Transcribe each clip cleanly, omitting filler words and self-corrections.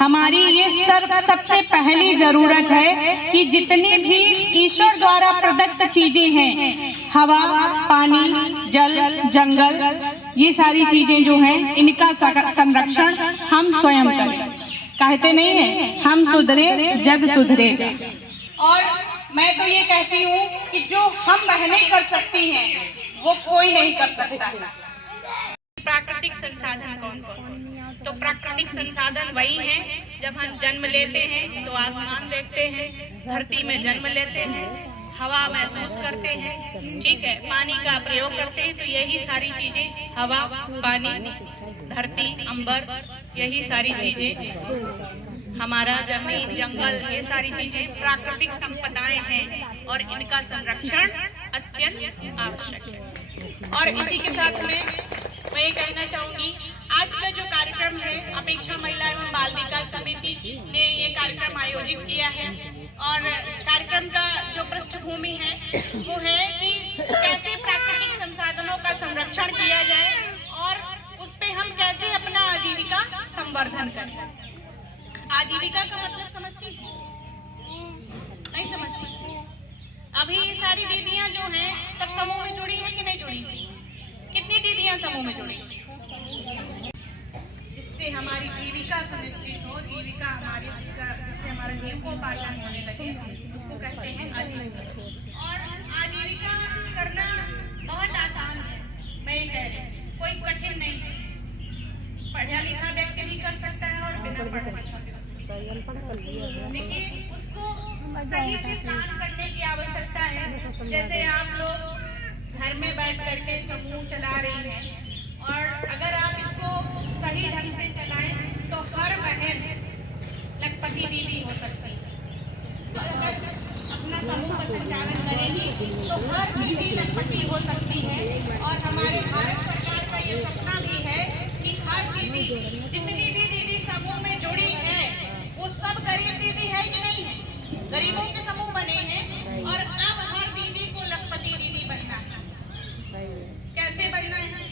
हमारी ये सबसे पहली जरूरत है कि जितनी भी ईश्वर द्वारा प्रदत्त चीजें हैं, हवा, पानी, जल, जंगल, ये सारी चीजें जो हैं, इनका संरक्षण हम स्वयं करें। कहते नहीं है, हम सुधरे जग सुधरेगा। और मैं तो ये कहती हूँ कि जो हम बहनें कर सकती हैं वो कोई नहीं कर सकता है। प्राकृतिक संसाधन कौन कौन? तो प्राकृतिक संसाधन वही है, जब हम जन्म लेते हैं तो आसमान देखते हैं, धरती में जन्म लेते हैं, हवा महसूस करते हैं, ठीक है, पानी का प्रयोग करते हैं। तो यही सारी चीजें, हवा, पानी, धरती, अंबर, यही सारी चीजें, हमारा जमीन, जंगल, ये सारी चीजें प्राकृतिक संपदाएं हैं और इनका संरक्षण अत्यंत आवश्यक है। और इसी के साथ में मैं ये कहना चाहूंगी, आज का जो कार्यक्रम है, अपेक्षा महिला एवं बाल विकास समिति ने ये कार्यक्रम आयोजित किया है और कार्यक्रम का जो पृष्ठभूमि है वो है कि कैसे प्राकृतिक संसाधनों का संरक्षण किया जाए और उस पे हम कैसे अपना आजीविका संवर्धन करें। आजीविका का मतलब समझती है? नहीं समझती? अभी ये सारी दीदियां जो हैं सब समूह में जुड़ी हैं कि नहीं जुड़ी? कितनी दीदियां समूह में जुड़ी? जिससे हमारी जीविका सुनिश्चित हो, जीविका हमारी जिससे हमारा जीविकोपार्जन होने लगे, उसको कहते हैं आजीविका। और आजीविका करना बहुत आसान है, मैं ये कह रही हूँ, कोई कठिन नहीं है। पढ़ा लिखा व्यक्ति भी कर सकता है और बिना पढ़े लिखा भी। देखिए, उसको सही से प्लान करने की आवश्यकता है। जैसे आप लोग घर में बैठ करके समूह चला रही हैं और अगर आप इसको सही ढंग से चलाएं तो हर बहन लखपति दीदी हो सकती है। अगर अपना समूह का संचालन करेंगी तो हर दीदी लखपति हो सकती है। और हमारे भारत सरकार का ये सपना भी है कि हर दीदी, जितनी भी दीदी समूह में जुड़ी है, वो सब गरीब दीदी है कि नहीं है? गरीबों के समूह बने हैं और अब हर दीदी को लखपति दीदी बनना है। कैसे बनना है?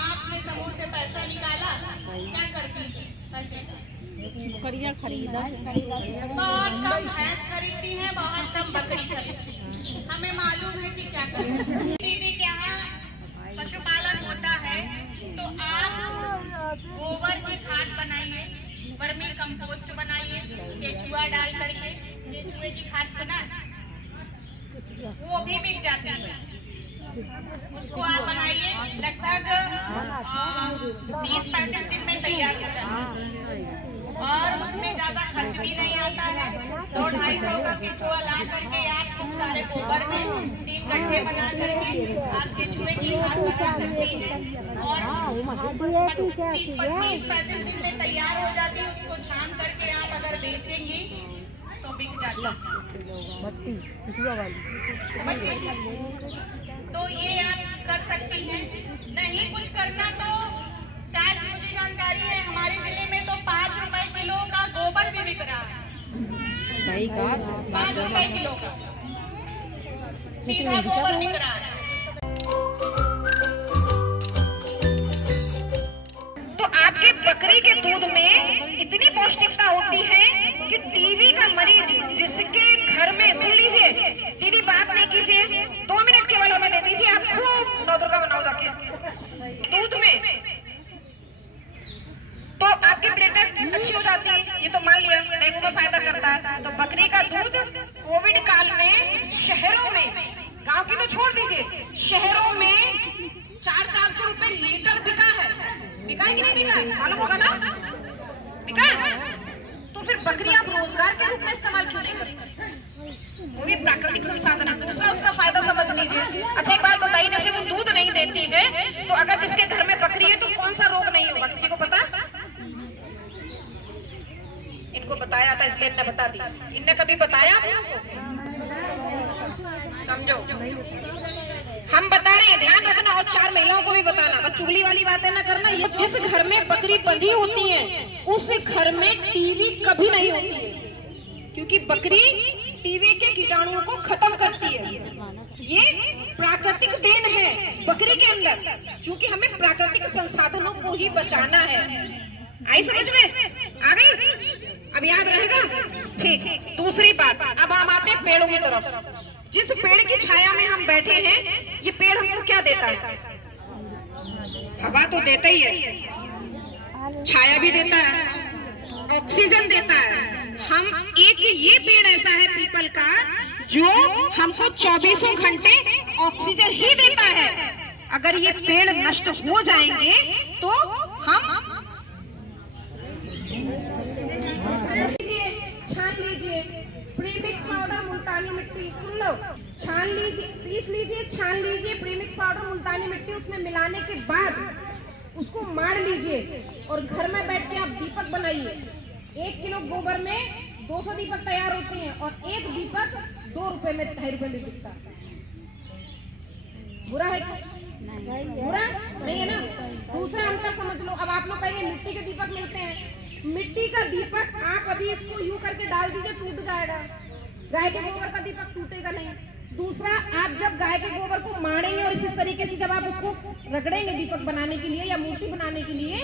आपने समूह से पैसा निकाला, क्या करती है? पैसे बकरियां खरीदा, बहुत कम भैंस खरीदती हैं, बहुत कम बकरी खरीदती हैं। हमें मालूम है कि क्या करना है। दीदी के यहाँ पशुपालन होता है तो आप गोबर की खाद बनाइए, वर्मी कंपोस्ट बनाइए, केचुआ डाल करके। केचुए की खाद सुना? वो भी बिक जाती है, उसको आप बनाइए, लगभग 20-35 दिन में तैयार हो जाता है और उसमें ज्यादा खर्च भी नहीं आता है। 200-250 का केचुआ ला करके आप खूब सारे गोबर में 3 गड्ढे बना करके आप केचुए की खाद बना सकती हैं और 30-35 दिन में तैयार हो जाती है। उसको छान करके आप अगर बेचेंगी तो बिक जाता है। समझ गई? तो ये आप कर सकती हैं। नहीं कुछ करना तो शायद मुझे जानकारी है, हमारे जिले में तो 5 रुपए किलो का गोबर भी बिक रहा है। 5 रुपए किलो का सीधा गोबर बिक रहा है। तो आपके बकरी के दूध में इतनी पौष्टिकता होती है कि टीवी का मरीज जिसके घर में, सुन लीजिए दीदी, बात नहीं कीजिए, 2 मिनट केवल हमें दे दीजिए। आप खूब नवदुर्गा बनाओ जाके दूध में, तो आपकी प्लेटलेट अच्छी हो जाती है। ये तो मान लिया डेंगू में फायदा करता है। तो बकरी का दूध कोविड काल में शहरों में, गांव की तो छोड़ दीजिए, शहरों में 400-400 रुपए लीटर बिका है। बिका है कि नहीं बिका है? मालूम होगा ना, बिका है। तो फिर बकरी आप रोजगार के रूप में इस्तेमाल क्यों नहीं करते? वो भी प्राकृतिक संसाधन है। दूसरा उसका फायदा समझ लीजिए। अच्छा एक बात बताइए, जैसे वो दूध नहीं देती है तो अगर जिसके घर में बकरी है तो कौन सा रोग नहीं होगा? किसी को पता? इनको बताया था इसलिए इन्हें बता दी। इनने कभी बताया आप लोगों को? समझो, हम बता रहे हैं, ध्यान रखना और 4 महिलाओं को भी बताना। बस चुगली वाली बातें ना करना। ये जिस घर में बकरी बंधी होती है उस घर में टीवी कभी नहीं होती है, क्योंकि बकरी टीवी के कीटाणुओं को खत्म करती है। ये प्राकृतिक देन है बकरी के अंदर, क्योंकि हमें प्राकृतिक संसाधनों को ही बचाना है। आई समझ में? आ गई? ठीक, दूसरी बात, अब हम आते हैं पेड़ों की तरफ। जिस पेड़ की छाया में हम बैठे हैं, ये पेड़ हमको क्या देता है? हवा तो देता ही है, छाया भी देता है, ऑक्सीजन देता है। हम एक ये पेड़ ऐसा है पीपल का जो हमको 24 घंटे ऑक्सीजन ही देता है। अगर ये पेड़ नष्ट हो जाएंगे तो हम छान लीजिए प्रीमिक्स पाउडर मुल्तानी मिट्टी, सुन लो, छान लीजिए, पीस लीजिए, छान लीजिए प्रीमिक्स पाउडर मुल्तानी मिट्टी, उसमें मिलाने के बाद उसको मार लीजिए और घर में बैठ के आप दीपक बनाइए। 1 किलो गोबर में 200 दीपक तैयार होते हैं और एक दीपक 2 रुपए में 2.5 रुपए में बिकता है। बुरा है क्या? बुरा नहीं है ना। दूसरा अंतर समझ लो। अब आप लोग कहेंगे मिट्टी के दीपक मिलते हैं, मिट्टी का दीपक आप अभी इसको यूं करके डाल दीजिए, टूट जाएगा। गाय के गोबर का दीपक टूटेगा नहीं। दूसरा, आप जब गाय के गोबर को मारेंगे और इसी तरीके से जब आप उसको रगड़ेंगे दीपक बनाने के लिए या मूर्ति बनाने के लिए,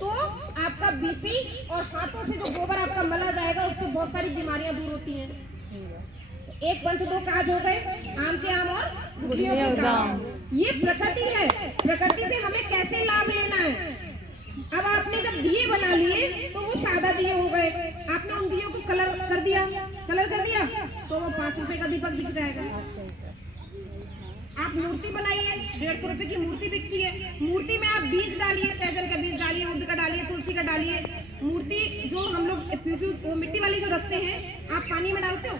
तो आपका बीपी और हाथों से जो गोबर आपका मला जाएगा उससे बहुत सारी बीमारियां दूर होती हैं। एक पंथ दो काज हो गए, आम के आम और गुठलियों के काम। ये प्रकृति है, प्रकृति से हमें कैसे लाभ लेना है। अब आपने जब दिए बना लिए तो वो सादा दिए हो गए, आपने उन दियों को कलर कर दिया तो वो 5 रुपए का दीपक बिक जाएगा। आप मूर्ति बनाइए, 150 रुपए की मूर्ति बिकती है। मूर्ति में आप बीज डालिए, सहजन का बीज डालिए, उर्द का डालिए, तुलसी का डालिए। मूर्ति जो हम लोग मिट्टी वाली जो रखते हैं, आप पानी में डालते हो,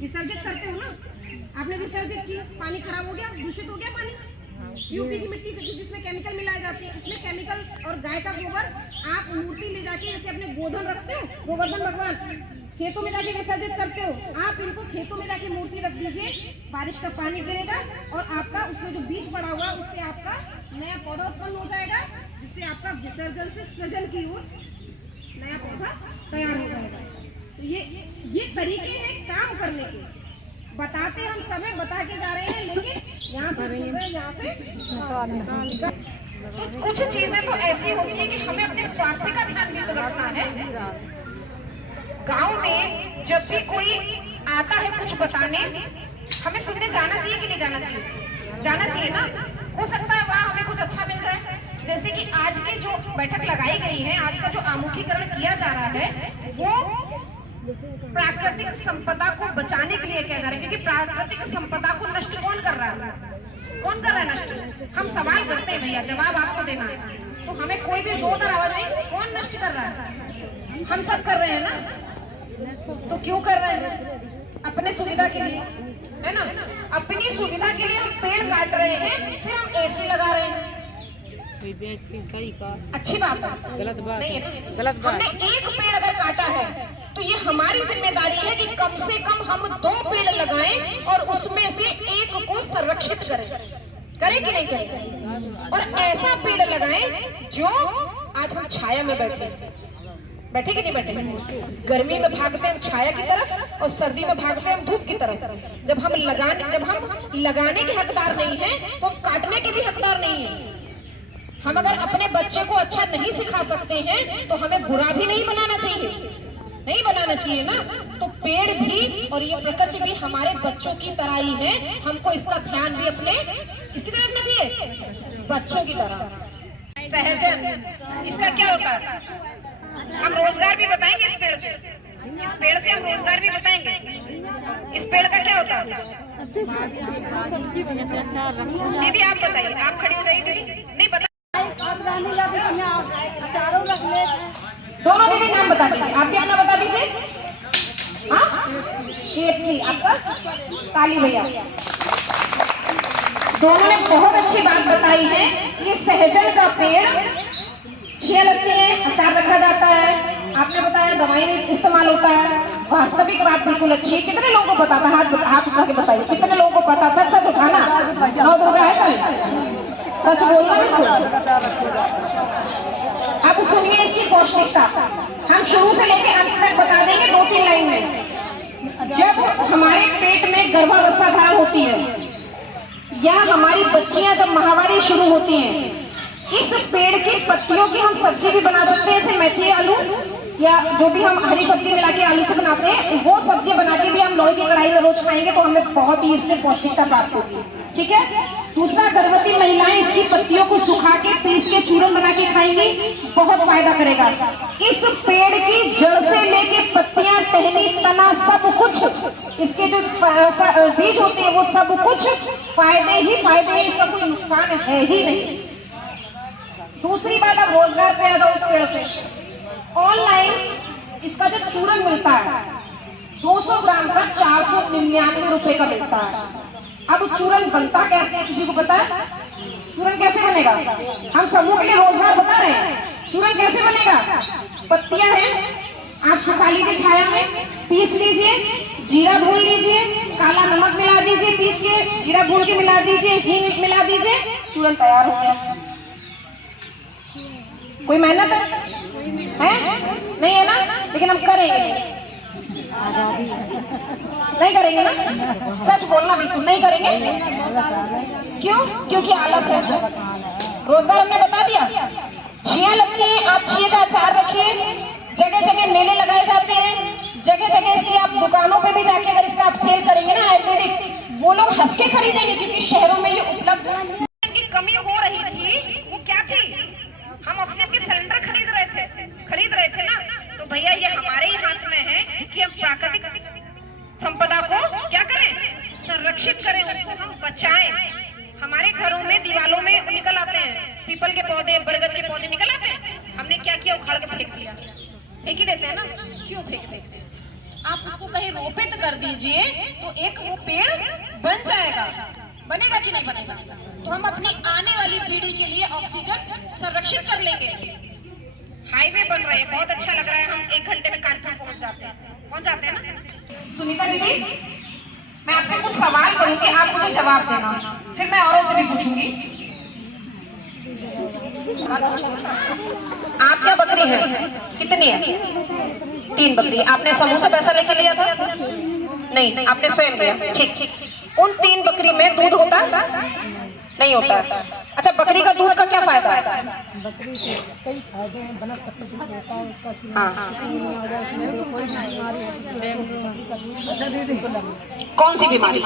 विसर्जित करते हो ना। आपने विसर्जित की, पानी खराब हो गया, दूषित हो गया पानी यूपी की मिट्टी से, क्योंकि इसमें केमिकल मिलाए जाते हैं। इसमें केमिकल और गाय का गोबर आप मूर्ति ले जाके जैसे अपने गोधन रखते हो, गोवर्धन भगवान खेतों में जाके विसर्जित करते हो, आप इनको खेतों में जाके मूर्ति रख दीजिए। बारिश का पानी गिरेगा और आपका उसमें जो बीज पड़ा हुआ है उससे आपका नया पौधा उत्पन्न हो जाएगा, जिससे आपका विसर्जन से सृजन की ओर नया पौधा तैयार हो जाएगा। तो ये तरीके हैं काम करने के। बताते हम समय बता के जा रहे हैं, लेकिन यहाँ से तो कुछ चीजें तो ऐसी होती है कि हमें अपने स्वास्थ्य का ध्यान भी तो रखना है। गांव में जब भी कोई आता है कुछ बताने, हमें सुनने जाना चाहिए कि नहीं जाना चाहिए? जाना चाहिए ना। हो सकता है वहाँ हमें कुछ अच्छा मिल जाए। जैसे कि आज की जो बैठक लगाई गई है, आज का जो आमुखीकरण किया जा रहा है, वो प्राकृतिक संपदा को बचाने के लिए किया जा रहा है। क्योंकि प्राकृतिक संपदा को नष्ट कौन कर रहा है? कौन कर रहा है नष्ट? हम सवाल करते हैं भैया, जवाब आपको देना है। तो हमें कोई भी जोरदार आवाज नहीं, कौन नष्ट कर रहा है? हम सब कर रहे हैं ना। तो क्यों कर रहे हैं? अपने सुविधा के लिए, है ना। अपनी सुविधा के लिए हम पेड़ काट रहे हैं, फिर हम एसी लगा रहे हैं। अच्छी बात है? गलत बात नहीं है। गलत बात। हमने एक पेड़ अगर काटा है तो ये हमारी जिम्मेदारी है कि कम से कम हम 2 पेड़ लगाएं और उसमें से एक को संरक्षित करें। करें कि नहीं करें? और ऐसा पेड़ लगाएं जो आज हम छाया में बैठे कि नहीं बैठे? गर्मी में भागते हम छाया की तरफ और सर्दी में भागते हम धूप की तरफ। जब हम लगाने के हकदार नहीं हैं तो हम काटने के भी हकदार नहीं हैं। हम अगर अपने बच्चे को अच्छा नहीं सिखा सकते हैं तो हमें बुरा भी नहीं बनाना चाहिए ना। तो पेड़ भी और ये प्रकृति भी हमारे बच्चों की तरह ही है। हमको इसका ध्यान भी अपने किसकी तरह रखना चाहिए? बच्चों की तरह। सहजन, इसका क्या होता है? हम रोजगार भी बताएंगे इस पेड़ से हम रोजगार भी बताएंगे। इस पेड़ का क्या होता है? दीदी आप बताइए, आप खड़ी हो जाइए दीदी। नहीं बता, दोनों दीदी नाम बता दीजिए। आप भी अपना बता दीजिए। हाँ, केतली आपका, काली भैया, दोनों ने बहुत अच्छी बात बताई है। ये सहजन का पेड़ छिया लगती है, अचार रखा जाता है। आपने बताया दवाई में इस्तेमाल होता है। वास्तविक बात बिल्कुल अच्छी है। कितने लोगों को पता? हाथ उठा के बताइए, कितने लोगों को पता? सच उठाना। 9 दुर्गा है कल, सच बोलना बिल्कुल। अब सुनिए इसकी पौष्टिकता। हम शुरू से लेके अंत तक बता देंगे 2-3 लाइन में। जब हमारे पेट में गर्भावस्था धारण होती है या हमारी बच्चियां जब माहवारी शुरू होती हैं, इस पेड़ की पत्तियों की हम सब्जी भी बना सकते हैं, जैसे मेथी आलू या जो भी हम हरी सब्जी मिला के आलू से बनाते हैं, वो सब्जी बना के भी हम लोहे की कढ़ाई में रोज खाएंगे तो हमें बहुत ही इससे पौष्टिकता प्राप्त होगी। ठीक है। दूसरा, गर्भवती महिलाएं इसकी पत्तियों को सुखा के पीस के चूरन बना के खाएंगी, बहुत फायदा करेगा। इस पेड़ की जड़ से लेके पत्तियां, टहनी, तना, सब कुछ, इसके जो बीज होते हैं वो सब कुछ फायदे ही फायदे हैं, इसका कोई नुकसान है ही नहीं। दूसरी बात, अब रोजगार पे आ जाओ इस पेड़ से। ऑनलाइन इसका जो चूरन मिलता है 200 ग्राम का 499 रुपए का मिलता है। अब चूरन बनता कैसे है, किसी को पता है? चूरन कैसे बनेगा? हम समूह के लिए रोजगार बता रहे हैं। चूरन कैसे बनेगा? पत्तियां हैं, आप सुखा लीजिए छाया में, पीस लीजिए, जीरा भून लीजिए, काला नमक मिला दीजिए, पीस के जीरा भून के मिला दीजिए, हींग मिला दीजिए, चूरन तैयार हो गया। कोई मेहनत है? नहीं है ना? लेकिन हम करेंगे नहीं करेंगे ना? सच बोलना, बिल्कुल नहीं करेंगे। क्यों? क्योंकि आलस है। रोजगार हमने बता दिया। छिया लगती है, आप छिए का अचार रखिए, जगह जगह मेले लगाए जाते हैं, जगह जगह इसकी आप दुकानों पे भी जाके अगर इसका आप सेल करेंगे ना आयुर्वेदिक, वो लोग हंस के खरीदेंगे, क्योंकि शहरों में ये उपलब्ध है। इनकी कमी हो रही थी, वो क्या थी? हम ऑक्सीजन के सिलेंडर खरीद रहे थे ना, तो भैया ये हमारे ही हाथ में है कि हम प्राकृतिक संपदा को क्या करें, संरक्षित करें, उसको हम बचाएं। हमारे घरों में दीवालों में निकल आते हैं पीपल के पौधे, बरगद के पौधे निकल आते हैं, हमने क्या किया, उखाड़ के फेंक दिया। फेंक ही देते हैं ना, क्यों फेंक देते हैं? आप उसको कहीं रोपित कर दीजिए तो एक वो पेड़ बन जाएगा। बनेगा कि नहीं बनेगा? तो हम अपनी आने वाली पीढ़ी के लिए ऑक्सीजन संरक्षित कर लेंगे। हाईवे बन रहे हैं, बहुत अच्छा लग रहा है, हम 1 घंटे में कानपुर पहुंच जाते हैं ना। सुनीता दीदी, मैं आपसे कुछ सवाल करूंगी, आप मुझे जवाब देना, फिर मैं औरों से भी पूछूंगी। आप क्या बकरी है? कितनी है? 3 बकरी। आपने समूह से पैसा लेके लिया था? नहीं, आपने स्वयं लिया। ठीक। उन 3 बकरी में दूध होता है? नहीं होता है। अच्छा, बकरी का दूध का क्या फायदा है? बकरी के कई फायदे हैं, वनस्पति दूध होता है उसका। हाँ। कोई बीमारी कौन सी बीमारी?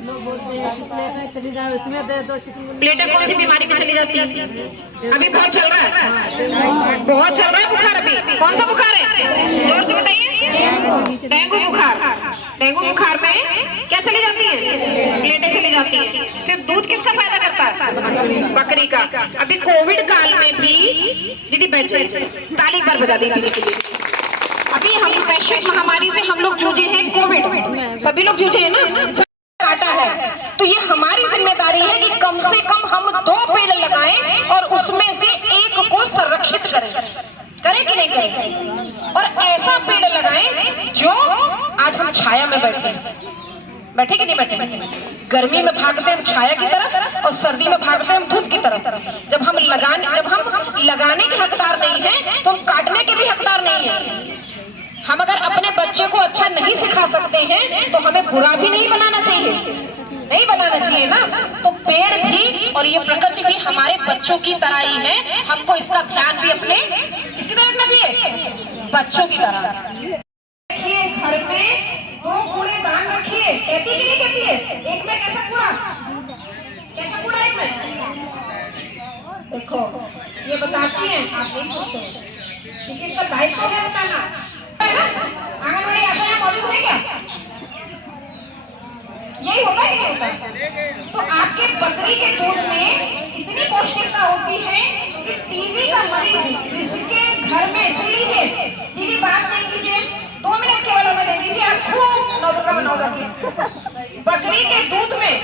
लोग बोलते हैं प्लेटें चली जाए, उसमें दे दो। प्लेटें कौन सी बीमारी में चली जाती है? अभी बहुत चल रहा है, बहुत चल रहा है बुखार। अभी कौन सा बुखार है? जोर से बताइए। डेंगू बुखार। डेंगू बुखार में क्या चली जाती है? प्लेटें चली जाती है। फिर दूध किसका फायदा करता है? बकरी का। अभी कोविड काल में भी दीदी बैठे, ताली पर बजा दी दीदी के लिए। अभी हम वैश्विक महामारी से हम लोग जूझे हैं, कोविड, सभी लोग जूझे हैं ना, काटा है। तो ये हमारी जिम्मेदारी है कि कम से कम हम 2 पेड़ लगाएं और उसमें से एक को संरक्षित करें कि नहीं करें? और ऐसा पेड़ लगाएं जो आज हम छाया में बैठे कि नहीं बैठे? गर्मी में भागते हम छाया की तरफ और सर्दी में भागते हम धूप की तरफ। जब हम लगाने के हकदार नहीं है तो हम काटने के भी हकदार नहीं है। हम अगर अपने बच्चे को अच्छा नहीं सिखा सकते हैं तो हमें बुरा भी नहीं बनाना चाहिए ना। तो पेड़ भी और ये प्रकृति भी हमारे बच्चों की तरह ही है, हमको इसका ध्यान भी अपने किसकी तरह रखना चाहिए? बच्चों की तरह। रखिए घर में 2 कूड़ेदान रखिए। कहती कि नहीं कहती है? एक में कैसा कूड़ा एक में? देखो ये बताती है, आप नहीं सुनते, क्योंकि इनका दायित्व है बताना, है ना? आंगनबाड़ी आशा यहाँ मौजूद है क्या? यही होता है कि नहीं होता? तो आपके बकरी के दूध में इतनी पौष्टिकता होती है कि टीबी का मरीज जिसके घर में, सुन लीजिए, टीबी बात नहीं कीजिए, 2 मिनट केवल हमें दे दीजिए, आप खूब नौदुर्गा बनाओ जाके बकरी के दूध में,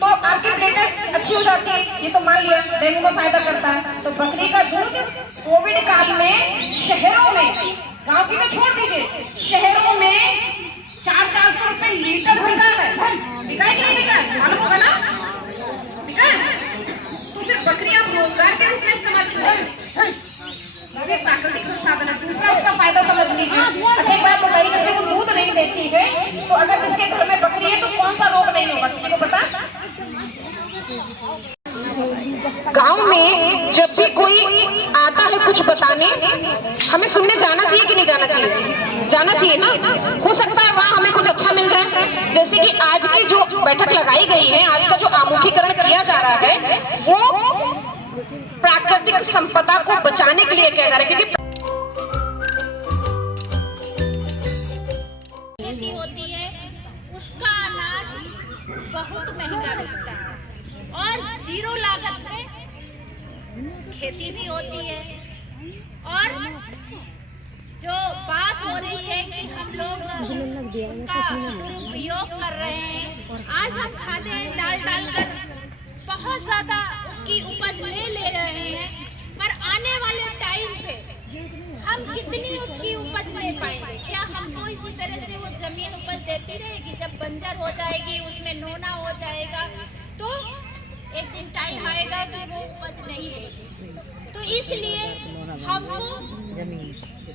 तो आपकी प्लेटलेट अच्छी हो जाती है। ये तो मान लिया डेंगू में फायदा करता है। तो बकरी का दूध कोविड काल में शहरों में, गांव की तो छोड़ दीजिए, शहरों में 400-400 रुपए लीटर बिका है कि नहीं बिका है? मालूम होगा ना, बिका है। तो फिर बकरी आप रोजगार के रूप में इस्तेमाल कीजिए, ये प्राकृतिक संसाधन है। दूसरा उसका फायदा समझ लीजिए। अच्छा एक बात बताइए, किसी को दूध नहीं देती है तो अगर जिसके घर में बकरी है तो कौन सा रोग नहीं होगा, किसी को पता? गांव में जब भी कोई आता है कुछ बताने, हमें सुनने जाना चाहिए कि नहीं जाना चाहिए? जाना चाहिए ना। हो सकता है वहां हमें कुछ अच्छा मिल जाए। जैसे कि आज की जो बैठक लगाई गई है, आज का जो आमुखीकरण किया जा रहा है, वो प्राकृतिक संपदा को बचाने के लिए किया जा रहा है। क्योंकि खेती होती है उसका अनाज बहुत महंगा बिकता है और जीरो लागत में खेती भी होती है। और जो बात हो रही है कि हम लोग उसका दुरुपयोग कर रहे हैं, आज हम खाद्य डालकर बहुत ज्यादा उसकी उपज ले रहे हैं, पर आने वाले टाइम पे हम कितनी उसकी उपज ले पाएंगे? क्या हमको इसी तरह से वो जमीन उपज देती रहेगी? जब बंजर हो जाएगी, उसमें नोना हो जाएगा, तो एक दिन टाइम आएगा कि वो उपज नहीं देगी। तो इसलिए हमको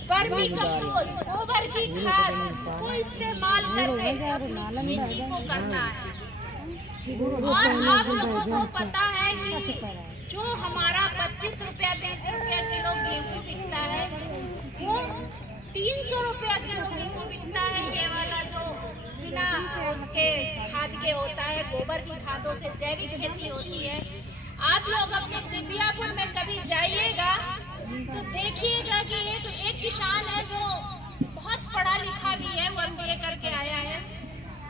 वर्मी कंपोस्ट, गोबर की खाद को इस्तेमाल करके अपनी खेती को करना है। और आप लोगों को पता है कि जो हमारा 25 रुपया 20 रुपया किलो गेहूँ बिकता है, वो 300 रुपया किलो गेहूँ बिकता है। ये वाला जो बिना उसके खाद के होता है, गोबर की खादों से जैविक खेती होती है। आप लोग अपने दिबियापुर में कभी जाइएगा तो देखिएगा कि एक किसान है जो बहुत पढ़ा लिखा भी है, वो MBA करके आया है।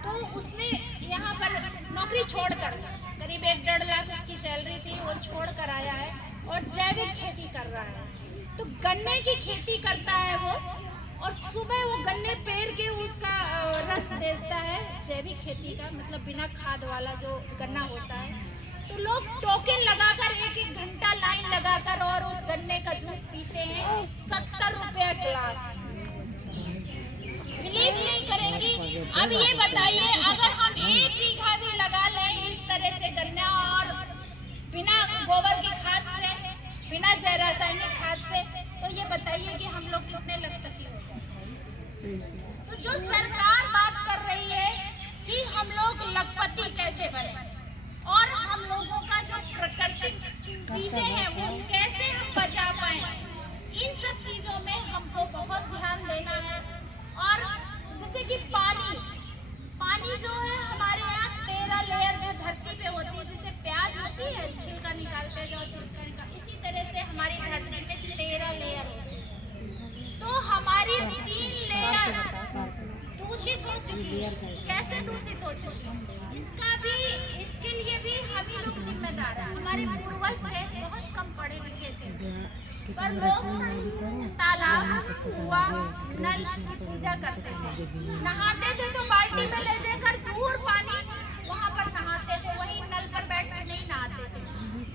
तो उसने यहाँ पर नौकरी छोड़कर, करीब 1-1.5 लाख उसकी सैलरी थी, वो छोड़कर आया है और जैविक खेती कर रहा है। तो गन्ने की खेती करता है वो, और सुबह वो गन्ने पेर के उसका रस बेचता है। जैविक खेती का मतलब बिना खाद वाला जो गन्ना होता है। तो लोग टोकन लगाकर 1-1 घंटा लाइन लगाकर और उस गन्ने का जूस पीते हैं। 70 रुपया गिलास। बिलीव नहीं करेंगी। अब ये बताइए, अगर हम 1 बीघा भी लगा लें इस तरह से गन्ना, और बिना गोबर की खाद से, बिना रासायनिक खाद से, तो ये बताइए कि हम लोग कितने लखपति हो जाएंगे। तो जो सरकार बात कर रही है कि हम लोग लखपति कैसे बने, और हम लोगों का जो प्राकृतिक चीजें हैं वो कैसे हम बचा पाए, इन सब चीजों में हमको बहुत ध्यान देना है। और जैसे कि पानी जो है हमारे यहाँ 13 लेयर जो धरती पे होती है, जैसे प्याज होती है छिलका निकालते जाओ, इसी तरह से हमारी धरती पे 13 लेयर होती है। तो हमारी 3 लेयर दूषित हो चुकी है। कैसे दूषित हो चुकी है? इसके लिए भी हम ही लोग जिम्मेदार हैं। हमारे पूर्वज थे, बहुत कम पढ़े लिखे थे, पर लोग तालाब, कुआं, नल की पूजा करते थे। नहाते थे तो बाल्टी में ले जाकर दूर पानी वहाँ पर नहाते थे, वहीं नल पर बैठ कर नहीं नहाते थे।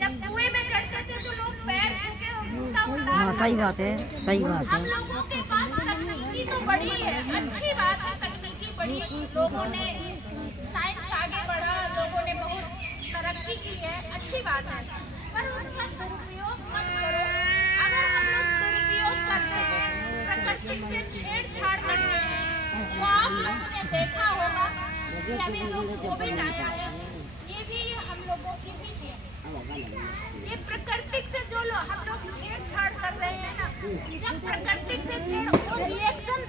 जब कुएं में चढ़ते थे तो लोग पैर छूके और जूता उतार। सही बात है, सही बात है। हम लोगों के पास तकनीकी तो बड़ी है, अच्छी बात है, तकनीकी बड़ी, लोगों ने साइंस आगे बढ़ा, लोगों ने बहुत तरक्की की है, अच्छी बात है, पर उसका दुरुपयोग मत करो। अगर हम लोग दुरुपयोग करते हैं, प्रकृति से छेड़छाड़ करते हैं, तो आप लोगों ने देखा होगा कि अभी जो कोविड आया है, ये भी हम लोगों की भी थी। ये प्रकृति से जो हम लोग छेड़छाड़ कर रहे हैं ना, जब प्रकृति से छेड़ रिएक्शन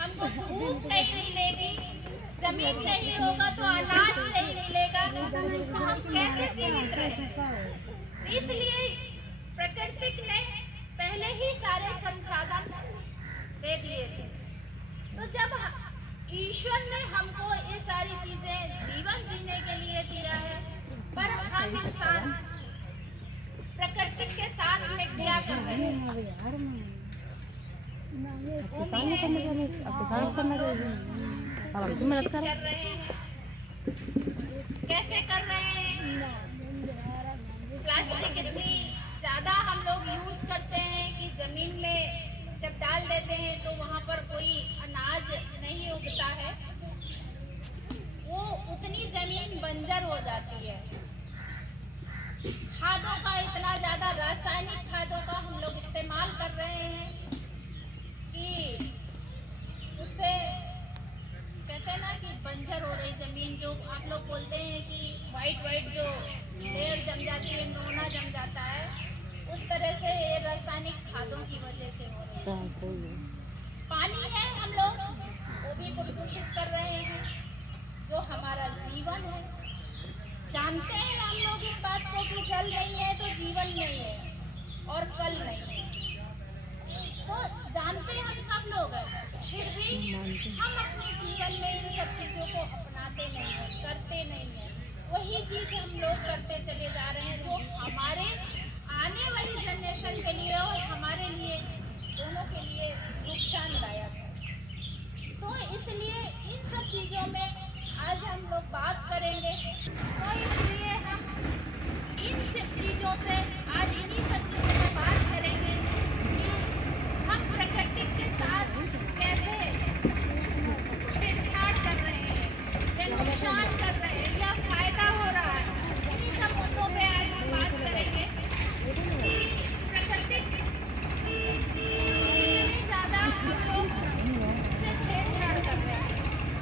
हमको धूप नहीं मिलेगी, जमीन नहीं होगा तो अनाज नहीं मिलेगा, तो हम कैसे जीवित रहें? इसलिए प्रकृति ने पहले ही सारे संसाधन दे दिए थे। तो जब ईश्वर ने हमको ये सारी चीजें जीवन जीने के लिए दिया है, पर हम इंसान प्रकृति के साथ में क्या कर रहे हैं? कर रहे हैं, कैसे कर रहे हैं? प्लास्टिक इतनी ज्यादा हम लोग यूज करते हैं कि जमीन में जब डाल देते हैं तो वहाँ पर कोई अनाज नहीं उगता है, वो उतनी जमीन बंजर हो जाती है। खादों का इतना ज्यादा, रासायनिक खादों का हम लोग इस्तेमाल कर रहे हैं कि उससे कहते हैं ना कि बंजर हो रही ज़मीन, जो आप लोग बोलते हैं कि वाइट वाइट जो लेयर जम जाती है, नोना जम जाता है, उस तरह से ये रासायनिक खादों की वजह से हो रही है। पानी है, हम लोग वो भी प्रदूषित कर रहे हैं, जो हमारा जीवन है। जानते हैं हम लोग इस बात को कि जल नहीं है तो जीवन नहीं है और कल नहीं है, तो जानते हैं हम सब लोग हैं, फिर भी हम अपने जीवन में इन सब चीज़ों को अपनाते नहीं हैं, करते नहीं हैं। वही चीज़ हम लोग करते चले जा रहे हैं, जो हमारे आने वाली जनरेशन के लिए और हमारे लिए दोनों के लिए नुकसानदायक है। तो इसलिए इन सब चीज़ों में आज हम लोग बात करेंगे, तो इसलिए हम इन सब चीज़ों से आज इन्हीं सब चीज़ों में बात करेंगे कि हम प्रकृति के साथ कैसे छेड़छाड़ कर रहे हैं, या नुकसान कर रहे हैं, या फायदा हो रहा है। इन्हीं सब मुद्दों पे आज हम बात करेंगे कि प्रकृति कितनी ज़्यादा हम लोग से छेड़छाड़ कर रहे हैं,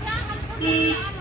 क्या हमको नुकसान